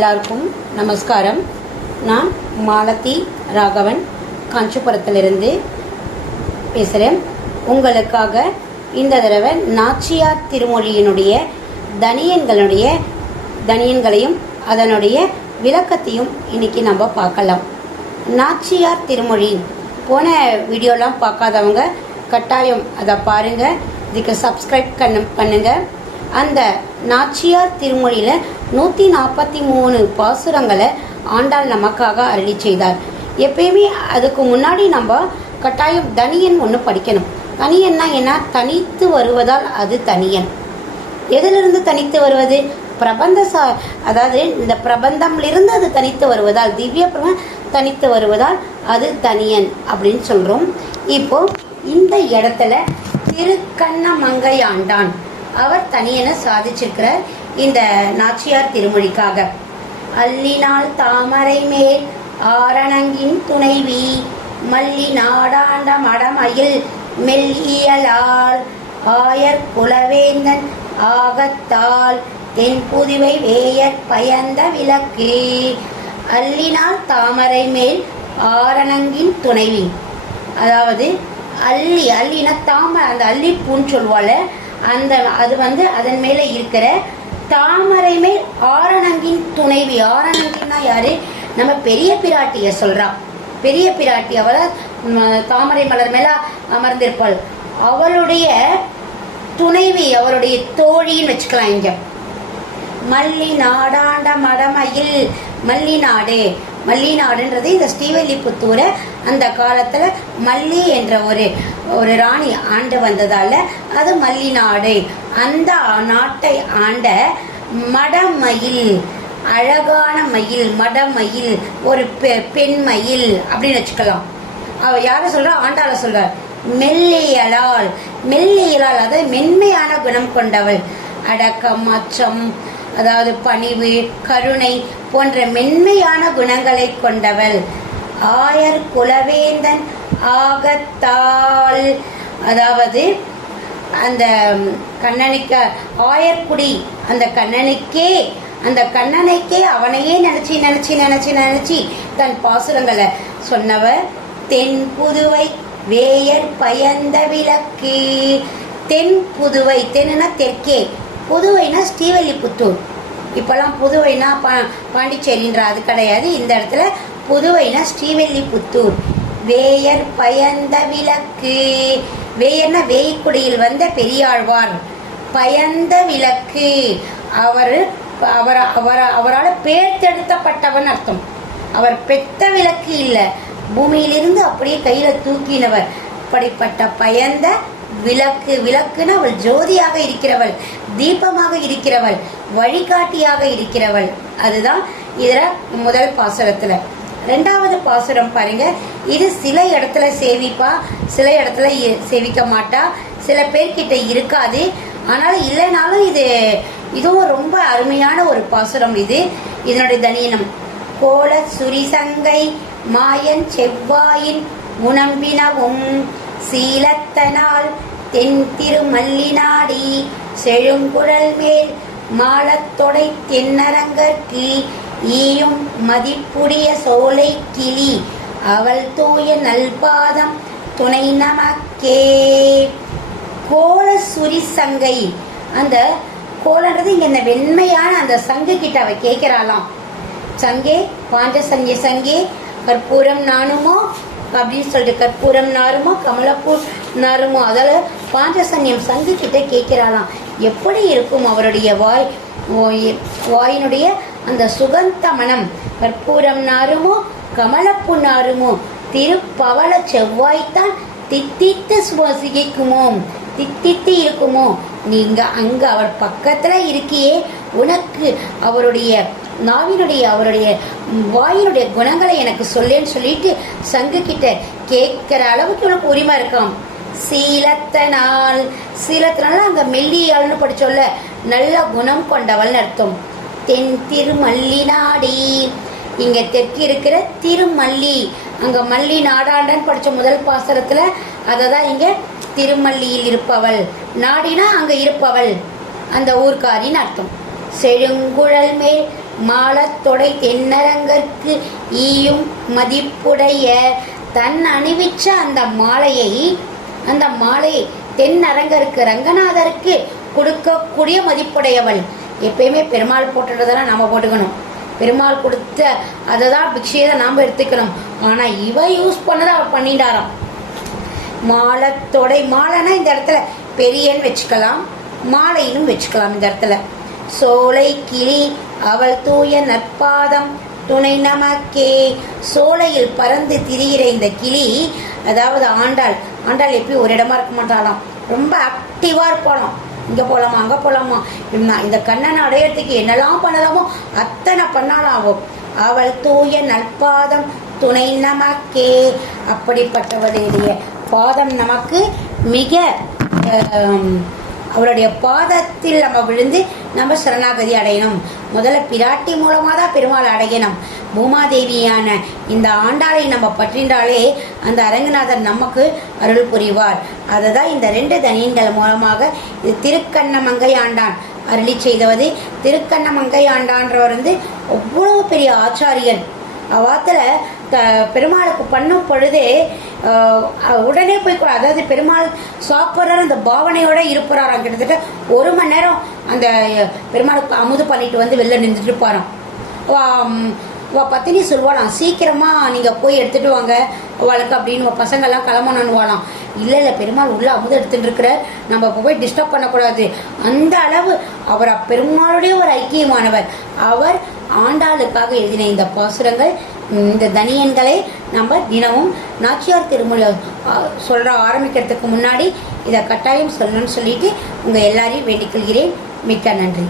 எல்லாருக்கும் நமஸ்காரம். நான் மாலதி ராகவன் காஞ்சிபுரத்திலிருந்து பேசுகிறேன். உங்களுக்காக இந்த தடவை நாச்சியார் திருமொழியினுடைய தனியன்களையும் அதனுடைய விளக்கத்தையும் இன்னைக்கு நம்ம பார்க்கலாம். நாச்சியார் திருமொழி போன வீடியோலாம் பார்க்காதவங்க கட்டாயம் அதை பாருங்கள். இதுக்கு சப்ஸ்கிரைப் பண்ணுங்கள். அந்த நாச்சியார் திருமொழியில் 143 பாசுரங்களை ஆண்டாள் நமக்காக அருளி செய்தார். எப்பயுமே அதுக்கு முன்னாடி நம்ம கட்டாயம் தனியன் ஒன்று படிக்கணும். தனியன்னா என்ன? தனித்து வருவதால் அது தனியன். எதிலிருந்து தனித்து வருவது? அதாவது இந்த பிரபந்தம்லிருந்து அது தனித்து வருவதால், திவ்ய தனித்து வருவதால் அது தனியன் அப்படின்னு சொல்கிறோம். இப்போ இந்த இடத்துல திருக்கண்ணமங்கை ஆண்டான் அவர் தனியனை சாதிச்சிருக்கிறார் இந்த நாச்சியார் திருமொழிக்காக. அல்லினால் தாமரை மேல் ஆரணங்கின் துணைவி மல்லி நாடாண்ட மடமயில் மெல்லியலால் ஆயர் குலவேந்தன் ஆகத்தால் தென் புதுவை வேயர் பயந்த விளக்கு. அல்லினால் தாமரை மேல் ஆரணங்கின் துணைவி, அதாவது அல்லினா தாமரை, அந்த அல்லிப்பூன்னு சொல்லுவாள். அது அதன் மேலே இருக்கிற தாமரை மேல் ஆரணங்கின் துணைவி. ஆரணங்கின்னா யாரு? நம்ம பெரிய பிராட்டிய சொல்றா. பெரிய பிராட்டி அவள தாமரை மலர் மேல அமர்ந்திருப்பாள். அவளுடைய துணைவி, அவளுடைய தோழின்னு வச்சுக்கலாம். இங்க மல்லி நாடாண்ட மடமயில், மல்லி நாடுன்றது இந்த ஸ்ரீவில்லிபுத்தூரை அந்த காலத்துல மல்லி என்ற ஒரு ராணி ஆண்டு வந்ததால அது மல்லி நாடு. அந்த நாட்டை ஆண்ட மடமயில், அழகான மயில், மடமயில், ஒரு பெண்மயில் அப்படின்னு வச்சுக்கலாம். அவ யார சொல்றா? ஆண்டாள சொல்றார். மெல்லியலால், அதாவது மென்மையான குணம் கொண்டவள். அடக்கம், அச்சம், அதாவது பணிவு, கருணை போன்ற மென்மையான குணங்களை கொண்டவள். ஆயர் குலவேந்தன் ஆகத்தால், அதாவது அந்த கண்ணனுக்கு ஆயர்குடி, அந்த கண்ணனுக்கே அவனையே நினைச்சு தன் பாசுரங்களை சொன்னவர். தென் புதுவை வேயர் பயந்த விளக்கு. தென் புதுவை, தென்னா தெற்கே, புதுவைனா ஸ்ரீவில்லிபுத்தூர். இப்பெல்லாம் புதுவைனா பாண்டிச்சேரின்ற அது கிடையாது. இந்த இடத்துல புதுவைனா ஸ்ரீவில்லிபுத்தூர். வேயர் பயந்த விளக்கு. வேயர்னா வேய்க்குடியில் வந்த பெரியாழ்வார். பயந்த விளக்கு, அவரால் பேர்த்தெடுத்தப்பட்டவன் அர்த்தம். அவர் பெத்த விளக்கு இல்லை, பூமியிலிருந்து அப்படியே கையில தூக்கினவர். அப்படிப்பட்ட பயந்த விளக்கு. விளக்குன்னு அவள் ஜோதியாக இருக்கிறவள், தீபமாக இருக்கிறவள், வழிகாட்டியாக இருக்கிறவள். அதுதான் இதுல முதல் பாசுரத்துல. ரெண்டாவது பாசுரம் பாருங்க. இது சில இடத்துல சேவிப்பா, சில இடத்துல சேவிக்க மாட்டா, சில பேர்கிட்ட இருக்காது. ஆனாலும் இல்லைனாலும் இதுவும் ரொம்ப அருமையான ஒரு பாசுரம். இதனுடைய தனியனம். கோல சுரிசங்கை மாயன் செவ்வாயின் உணம்பினவும் சீலத்தனால் தென் திருமல்லிநாடி செழுங்குழல் மேல் மாலத்தொடை தென்னரங்கற்கு ஈயும் மதிப்புடைய சோலை கிளி அவள் தூய நல்பாதம் துணை நமக்கே. கோல சுரி சங்கை, அந்த கோலன்றது என்ன வெண்மையான அந்த சங்கு கிட்ட அவ கேட்கிறாளாம். சங்கே பாஞ்சசன்ய சங்கே கற்பூரம் நானுமோ அப்படின்னு சொல்லிட்டு, கற்பூரம் நாருமோ கமலப்பூ நாருமோ, அதில் பாஞ்சசன்யம் சங்கு கிட்ட கேட்கிறாளாம். எப்படி இருக்கும் அவருடைய வாயினுடைய அந்த சுகந்த மனம்? கற்பூரம் நாருமோ கமலப்பூ நாருமோ, திருப்பவள செவ்வாய்த்தான் தித்தித்து சுவாசிக்குமோ, தித்தித்து இருக்குமோ. நீங்க அங்க அவர் பக்கத்துல இருக்கியே, உனக்கு அவருடைய அவருடைய வாயினுடைய குணங்களை எனக்கு சொல்லேன்னு சொல்லிட்டு சங்கு கிட்ட கேட்கிற அளவுக்கு உனக்கு உரிமை இருக்காம். சீலத்தனால், அங்க மெல்லியாள்னு படிச்சோல்ல, நல்ல குணம் கொண்டவள் அர்த்தம். தென் திருமல்லிநாடி, இங்க தெற்கு இருக்கிற திருமல்லி, அங்க மல்லி நாடாண்டன் படிச்ச முதல் பாசரத்துல அததான் இங்க திருமல்லியில் இருப்பவள். நாடினா அங்க இருப்பவள், அந்த ஊர்காரின்னு அர்த்தம். செழுங்குழல் மேல் மாலத்தொடை தென்னரங்கற்கு ஈயும் மதிப்புடைய தன் அணிவிச்ச அந்த மாலையை தென்னரங்கருக்கு ரங்கநாதருக்கு கொடுக்கக்கூடிய மதிப்புடையவள். எப்பயுமே பெருமாள் போட்டுறதெல்லாம் நாம போட்டுக்கணும். பெருமாள் கொடுத்த அதை தான் பிக்ஷையை தான் நாம் எடுத்துக்கணும். ஆனால் இவ யூஸ் பண்ணதை அவர் பண்ணிட்டாராம். மாலத்தொடை, மாலைன்னா இந்த இடத்துல பெரியன்னு வச்சுக்கலாம், மாலையிலும் வச்சுக்கலாம். இந்த இடத்துல சோலை கிளி அவள் தூய நற்பாதம் துணை நமக்கே. சோலையில் பறந்து திரிகிற இந்த கிளி, அதாவது ஆண்டாள் எப்பயும் ஒரு இடமா இருக்க மாட்டாளாம், ரொம்ப ஆக்டிவா இருப்பாளாம். இங்கே போகலாமா அங்கே போகலாமா, இந்த கண்ணனை அடையறதுக்கு என்னெல்லாம் பண்ணலாமோ அத்தனை பண்ணாலும் ஆகும். அவள் தூய நற்பாதம் துணை நமக்கே. அப்படிப்பட்டவளுடைய பாதம் நமக்கு மிக, அவருடைய பாதத்தில் நம்ம விழுந்து நம்ம சரணாகதி அடையணும். முதல்ல பிராட்டி மூலமாக தான் பெருமாள் அடையணும். பூமாதேவியான இந்த ஆண்டாளை நம்ம பற்றின்றாலே அந்த அரங்கநாதர் நமக்கு அருள் புரிவார். அதை தான் இந்த 2 தனியன்கள் மூலமாக இது திருக்கண்ணமங்கை ஆண்டான் அருளி செய்தவது. திருக்கண்ணமங்கை ஆண்டான்றவர் அவ்வளவு பெரிய ஆச்சாரியன். அவாத்துல பெருமாளுக்கு பண்ணும் பொழுதே உடனே போய், அதாவது பெருமாள் சாப்பிட்றாரு அந்த பாவனையோட இருப்பாராம். கிட்டத்தட்ட 1 மணி நேரம் அந்த பெருமாளுக்கு அமுது பண்ணிட்டு வெளில நின்றுட்டு இருப்பாராம். பத்தினி சொல்வாளாம், சீக்கிரமா நீங்க போய் எடுத்துட்டு வாங்க அவளுக்கு அப்படின்னு பசங்கள்லாம் கிளம்பணும்னுவாளாம். இல்லை பெருமாள் உள்ள அமுது எடுத்துட்டு இருக்கிற, நம்ம போய் டிஸ்டர்ப் பண்ணக்கூடாது. அந்த அளவு அவர் பெருமாளுடைய ஒரு ஐக்கியமானவர். அவர் ஆண்டாளுக்காக எழுதின இந்த பாசுரங்கள், இந்த தனியன்களை நம்ம தினமும் நாச்சியார் திருமொழி ஆரம்பிக்கிறதுக்கு முன்னாடி இதை கட்டாயம் சொல்லணும்னு சொல்லிட்டு உங்க எல்லாரையும் வேண்டிக் கொள்கிறேன். மிக்க நன்றி.